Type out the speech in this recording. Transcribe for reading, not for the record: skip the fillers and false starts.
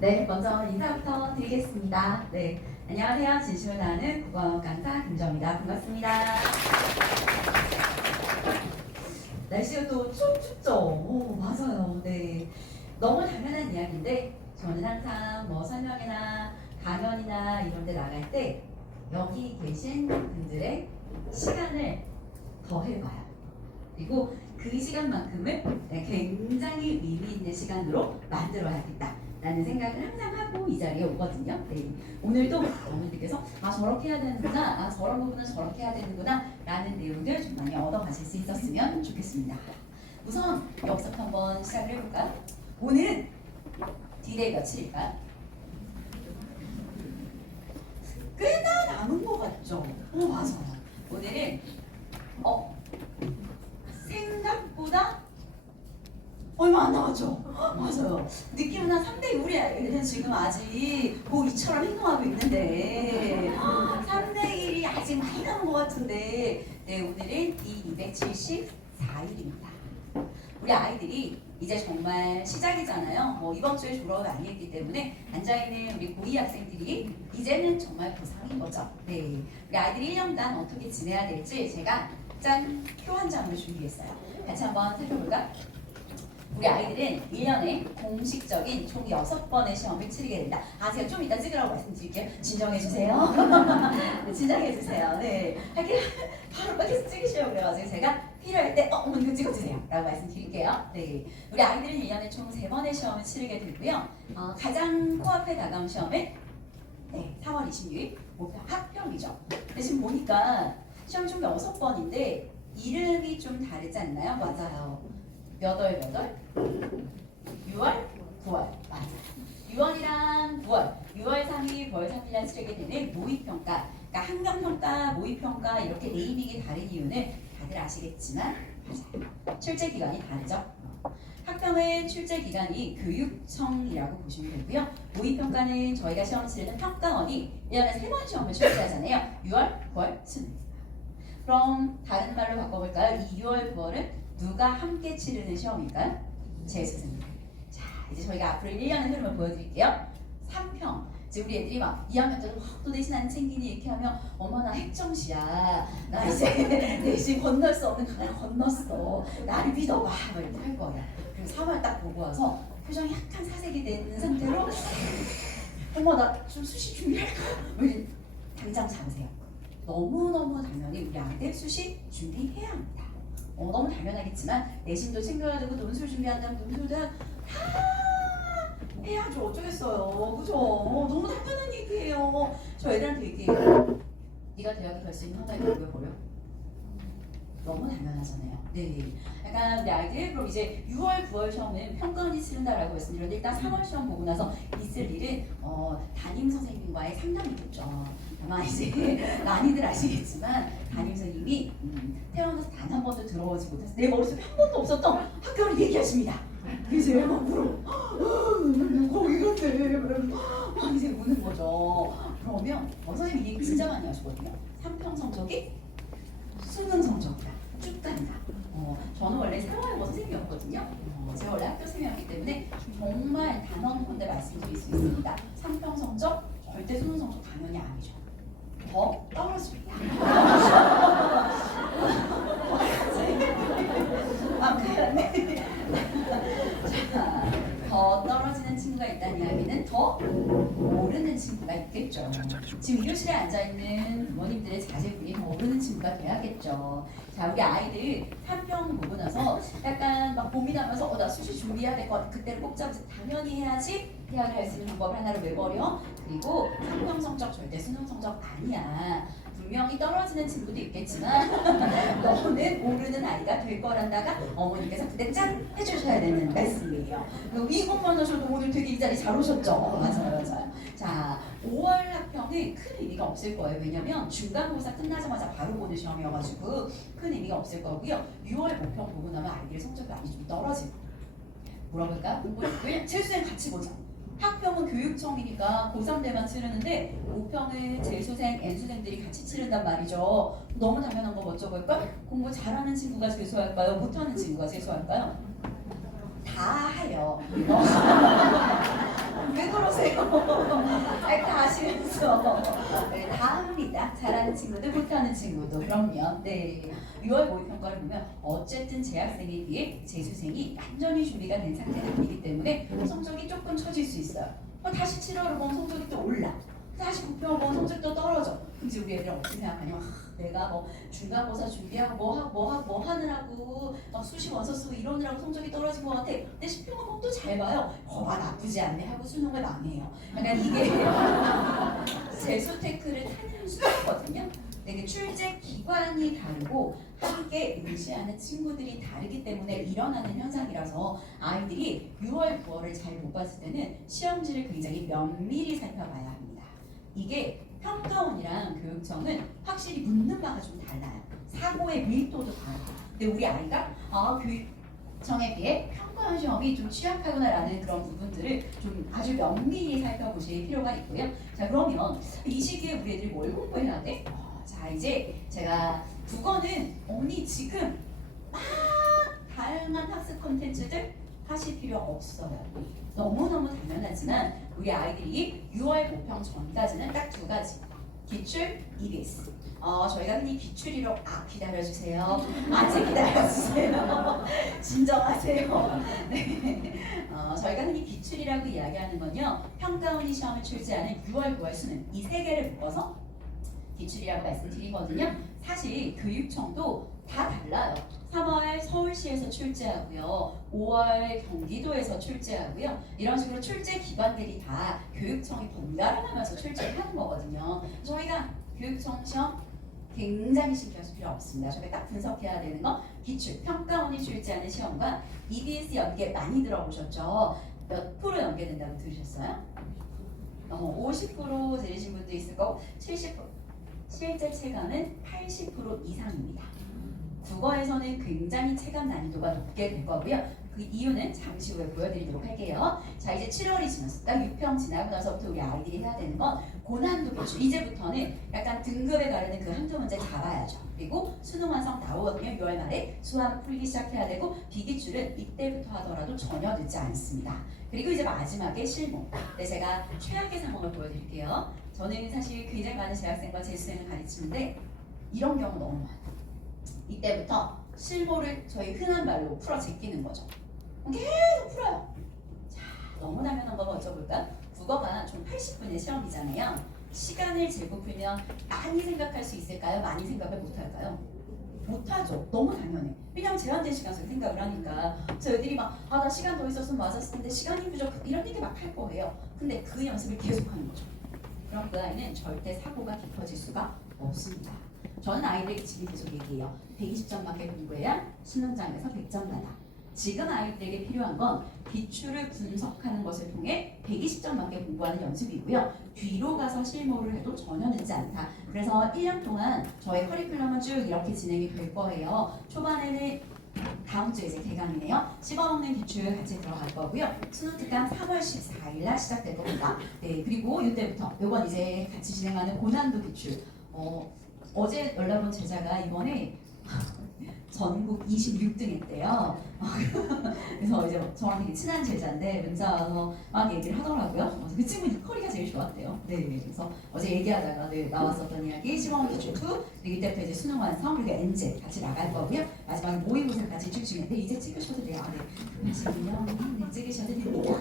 네, 먼저 인사부터 드리겠습니다. 네, 안녕하세요. 진심을 다하는 국어학원 강사 김정입니다. 반갑습니다. 날씨가 또 춥죠? 오, 맞아요. 네, 너무 당연한 이야기인데 저는 항상 뭐 설명회나 강연이나 이런 데 나갈 때 여기 계신 분들의 시간을 더해봐요. 그리고 그 시간만큼을 굉장히 의미 있는 시간으로 만들어야겠다 라는 생각을 항상 하고 이 자리에 오거든요. 네. 오늘도 어머니께서 저렇게 해야 되는구나, 저런 부분은 저렇게 해야 되는구나 라는 내용들 좀 많이 얻어가실 수 있었으면 좋겠습니다. 우선 역습 한번 시작을 해볼까요? 오늘은 D-Day 며칠일까요? 꽤나 남은 것 같죠? 맞아요. 오늘은 생각보다 얼마 안 남았죠? 맞아요. 느낌은 한 3대 우리 애들은 지금 아직 고2처럼 행동하고 있는데 3대1이 아직 많이 남은 것 같은데 네, 오늘은 이 274일입니다. 우리 아이들이 이제 정말 시작이잖아요. 이번 주에 졸업을 안 했기 때문에 앉아있는 우리 고2 학생들이 이제는 정말 고3인 거죠. 네, 우리 아이들이 1년간 어떻게 지내야 될지 제가 짠! 표 한 장을 준비했어요. 같이 한번 살펴볼까? 우리 아이들은 1년에 공식적인 총 6번의 시험을 치르게 됩니다. 제가 좀 이따 찍으라고 말씀드릴게요. 진정해주세요. 네, 진정해주세요. 네. 할게요. 바로 밖에서 찍으시려고 그래가지고 제가 필요할 때 어머니 이거 찍어주세요 라고 말씀드릴게요. 네. 우리 아이들은 1년에 총 3번의 시험을 치르게 되고요. 가장 코앞에 다가온 시험은 4월 26일 목표 학평이죠. 근데 지금 보니까 시험이 총 6번인데 이름이 좀 다르지 않나요? 맞아요. 몇 월? 6월? 9월. 맞아요. 6월이랑 9월, 6월 3일, 9월 3일날 치르게 되는 모의평가, 그러니까 학력평가, 모의평가 이렇게 네이밍이 다른 이유는 다들 아시겠지만 맞아요. 출제 기간이 다르죠. 학평은 출제 기간이 교육청이라고 보시면 되고요. 모의평가는 저희가 시험 치르는 평가원이 1년에 3번 시험을 출제하잖아요. 6월, 9월, 수능. 그럼 다른 말로 바꿔볼까요? 이 6월, 9월은 누가 함께 치르는 시험일까요? 재수생들. 자, 이제 저희가 앞으로 1년의 흐름을 보여드릴게요. 3평. 이제 우리 애들이 막 2학년 때도 또 내신 안 챙기니 이렇게 하면 엄마 나 핵정시야. 나 이제 내신 건널 수 없는 강을 건넜어. 나를 믿어봐. 막 이렇게 할 거예요. 그리고 3월 딱 보고 와서 표정이 약간 사색이 된 상태로 엄마 나 좀 수시 준비할까? 우리 당장 잡으세요. 너무너무 당연히 우리 아이들 수시 준비해야 합니다. 너무 당연하겠지만 내신도 챙겨야 되고 논술 준비한다면 논술도 다 해야죠. 어쩌겠어요. 그죠? 너무 당연한 얘기예요. 저 애들한테 얘기해요. 네가 대학에 갈 수 있는 환경이 왜 버려? 너무 당연하잖아요. 네. 약간 우리 아이들 그럼 이제 6월, 9월 시험은 평가원이 치른다라고 말씀드렸는데 일단 3월 시험 보고 나서 있을 일은 담임 선생님과의 상담이겠죠. 아마 이제 많이들 아시겠지만 담임 선생님이 태어나서 단 한 번도 들어오지 못해서 내 머릿속에 한 번도 없었던 학교를 얘기하십니다. 그래서 얘가 막 울어. 거기 같대. 막 이제 우는 거죠. 그러면 선생님이 얘기 진짜 많이 하시거든요. 3평 성적이 수능 성적이다. 쭉 간다. 저는 원래 세월고 선생님이었거든요. 제가 원래 학교 선생님이었기 때문에 정말 단언컨대 말씀드릴 수 있습니다. 3평 성적 절대 수능 성적 당연히 아니죠. 더 떨어집니다. 자, 더 떨어지는 친구가 있다는 이야기는 더 모르는 친구가 있겠죠. 지금 2교실에 앉아있는 부모님들의 자제분이 더 모르는 친구가 돼야겠죠. 자, 우리 아이들 3평 보고 나서 약간 막 고민하면서 나 수시 준비해야 될 것 같아. 그때를 꼭 잡아서 당연히 해야지 대학을 갈 수 있는 방법을 하나를 외버려. 그리고 3평 성적 절대 수능 성적 아니야. 분명히 떨어지는 친구도 있겠지만 너는 모르는 아이가 될 거란다가 어머니께서 그때 짠! 해주셔야 되는 말씀이에요. 이것만 하셔도 오늘 되게 이 자리 잘 오셨죠? 맞아요. 자, 5월 학평은 큰 의미가 없을 거예요. 왜냐면 중간고사 끝나자마자 바로 보는 시험이어가지고 큰 의미가 없을 거고요. 6월 모평 보고 나면 아이들의 성적이 많이 좀 떨어지고 물어볼까요? 왜냐면 재수생 같이 보자. 학평은 교육청이니까 고3 때만 치르는데 모평은 재수생, N수생들이 같이 치른단 말이죠. 너무 당연한 거 여쭤볼까? 공부 잘하는 친구가 재수할까요? 못하는 친구가 재수할까요? 다 해요. 왜 그러세요? 이렇게 하시면서 네, 다 합니다. 잘하는 친구도 못하는 친구도 그럼요. 네, 6월 모의평가를 보면 어쨌든 재학생에 비해 재수생이 완전히 준비가 된 상태는 아니기 때문에 성적이 조금 처질 수 있어요. 다시 7월을 보면 성적이 또 올라. 다시 9평을 보면 성적이 또 떨어져. 이제 우리 애들은 어떻게 생각하냐면 내가 뭐 중간고사 준비하고 뭐 하느라고 막 수시 원서 쓰고 이러느라고 성적이 떨어진 것 같아. 근데 10평을 보면 또 잘 봐요. 나쁘지 않네 하고 수능을 망해요. 그러니까 이게 재수테크를 타는 수거든요. 되게 출제 기관이 다르고 함께 응시하는 친구들이 다르기 때문에 일어나는 현상이라서 아이들이 6월, 9월을 잘 못 봤을 때는 시험지를 굉장히 면밀히 살펴봐야 합니다. 이게 평가원이랑 교육청은 확실히 묻는 바가 좀 달라요. 사고의 밀도도 다르고. 근데 우리 아이가 교육청에 비해 평가원 시험이 좀 취약하구나라는 그런 부분들을 좀 아주 면밀히 살펴보실 필요가 있고요. 자, 그러면 이 시기에 우리 애들이 뭘 공부해야 돼? 자, 이제 제가 국어는 언니 지금 막 다양한 학습 콘텐츠들 하실 필요 없어요. 너무너무 당연하지만 우리 아이들이 6월 모평 전까지는 딱 두 가지. 기출, EBS. 저희가 흔히 기출이로 기다려주세요. 아직 기다려주세요. 진정하세요. 네. 저희가 흔히 기출이라고 이야기하는 건요. 평가원이 시험을 출제하는 6월, 9월 수능 이 세 개를 묶어서 기출이라고 말씀드리거든요. 사실 교육청도 다 달라요. 3월 서울시에서 출제하고요. 5월 경기도에서 출제하고요. 이런 식으로 출제 기관들이 다 교육청이 번갈아 가면서 출제를 하는 거거든요. 저희가 교육청 시험 굉장히 신경 쓸 필요 없습니다. 저희가 딱 분석해야 되는 건 기출, 평가원이 출제하는 시험과 EBS 연계 많이 들어보셨죠? 몇 프로 연계된다고 들으셨어요? 50% 들으신 분도 있을 거고 70%. 실제 체감은 80% 이상입니다. 국어에서는 굉장히 체감 난이도가 높게 될 거고요. 그 이유는 잠시 후에 보여드리도록 할게요. 자, 이제 7월이 지났어. 딱 6평 지나고 나서부터 우리 아이들이 해야 되는 건 고난도 기출. 이제부터는 약간 등급에 가르는 그 한두 문제 잡아야죠. 그리고 수능 완성 나오거든요. 6월 말에 수학 풀기 시작해야 되고 비기출은 이때부터 하더라도 전혀 늦지 않습니다. 그리고 이제 마지막에 실무. 네, 제가 최악의 상황을 보여드릴게요. 저는 사실 굉장히 많은 재학생과 재수생을 가르치는데 이런 경우 너무 많아요. 이때부터 실무를 저희 흔한 말로 풀어 제끼는 거죠. 계속 풀어요. 자, 너무 당연한 거 어쩌볼까? 국어가 총 80분의 시험이잖아요. 시간을 재고 풀면 많이 생각할 수 있을까요? 많이 생각을 못할까요? 못하죠. 너무 당연해. 왜냐면 제한된 시간 속에 생각을 하니까. 그래서 애들이 막 나 시간 더 있었으면 맞았을 텐데 시간이 부족 이런 얘기 막 할 거예요. 근데 그 연습을 계속 하는 거죠. 그럼 그 아이는 절대 사고가 깊어질 수가 없습니다. 저는 아이들에게 지금 계속 얘기해요. 120점밖에 공부해야 수능장에서 100점 받아. 지금 아이들에게 필요한 건 기출을 분석하는 것을 통해 120점밖에 공부하는 연습이고요. 뒤로 가서 실무를 해도 전혀 늦지 않다. 그래서 1년 동안 저의 커리큘럼은 쭉 이렇게 진행이 될 거예요. 초반에는 다음 주에 이제 개강이네요. 씹어먹는 기출 같이 들어갈 거고요. 수능 특강 3월 14일 날 시작될 겁니다. 네, 그리고 이때부터 이건 이제 같이 진행하는 고난도 기출. 어제 연락 온 제자가 이번에 전국 26등 했대요. 그래서 이제 저랑 되게 친한 제자인데 문자 와서 막 얘기를 하더라고요. 그래서 그 친구 커리가 제일 좋았대요. 네, 그래서 어제 얘기하다가 나왔었던 이야기 시범 기출 2 그리고 이때부터 이제 수능 완성 그리고 엔제 같이 나갈 거고요. 마지막에 모의고사까지 쭉 진행인데 이제 찍으셔도 돼요. 네, 1 2년 찍으셔도 됩니다.